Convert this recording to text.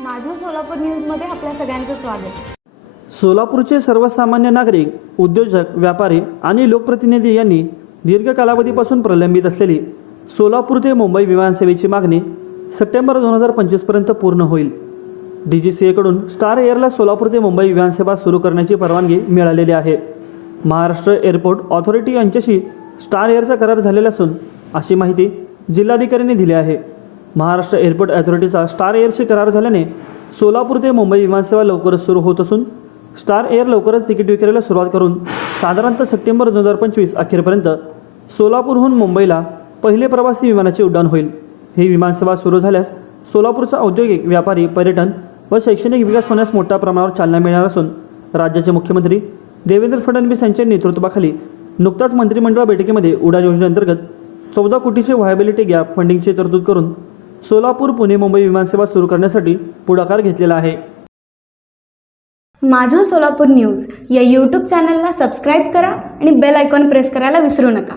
माझं सोलापूर न्यूजमध्ये आपल्या सगळ्यांचं स्वागत. सोलापूरचे सर्वसामान्य नागरिक उद्योजक व्यापारी आणि लोकप्रतिनिधी यांनी दीर्घ कालावधीपासून प्रलंबित असलेली सोलापूर ते मुंबई विमानसेवेची मागणी सप्टेंबर दोन हजार पंचवीसपर्यंत पूर्ण होईल. डी जी सी एकडून स्टार एअरला सोलापूर ते मुंबई विमानसेवा सुरू करण्याची परवानगी मिळालेली आहे. महाराष्ट्र एअरपोर्ट ऑथॉरिटी यांच्याशी स्टार एअरचा करार झालेला असून अशी माहिती जिल्हाधिकाऱ्यांनी दिली आहे. महाराष्ट्र एअरपोर्ट अथॉरिटीचा स्टार एअरशी करार झाल्याने सोलापूर ते मुंबई विमानसेवा लवकरच सुरू होत असून स्टार एअर लवकरच तिकीट विक्रीला सुरुवात करून साधारणतः सप्टेंबर दोन हजार पंचवीस अखेरपर्यंत सोलापूरहून मुंबईला पहिले प्रवासी विमानाचे उड्डाण होईल. ही विमानसेवा सुरू झाल्यास सोलापूरचा औद्योगिक व्यापारी पर्यटन व शैक्षणिक विकास होण्यास मोठ्या प्रमाणावर चालना मिळणार असून राज्याचे मुख्यमंत्री देवेंद्र फडणवीस यांच्या नेतृत्वाखाली नुकताच मंत्रिमंडळ बैठकीमध्ये उडान योजनेअंतर्गत चौदा कोटीचे व्हायबिलिटी गॅप फंडिंगची तरतूद करून सोलापूर पुणे मुंबई विमानसेवा सुरू करण्यासाठी पुढाकार घेतलेला आहे. माझं सोलापूर न्यूज या यूट्यूब चॅनलला सबस्क्राईब करा आणि बेल आयकॉन प्रेस करायला विसरू नका.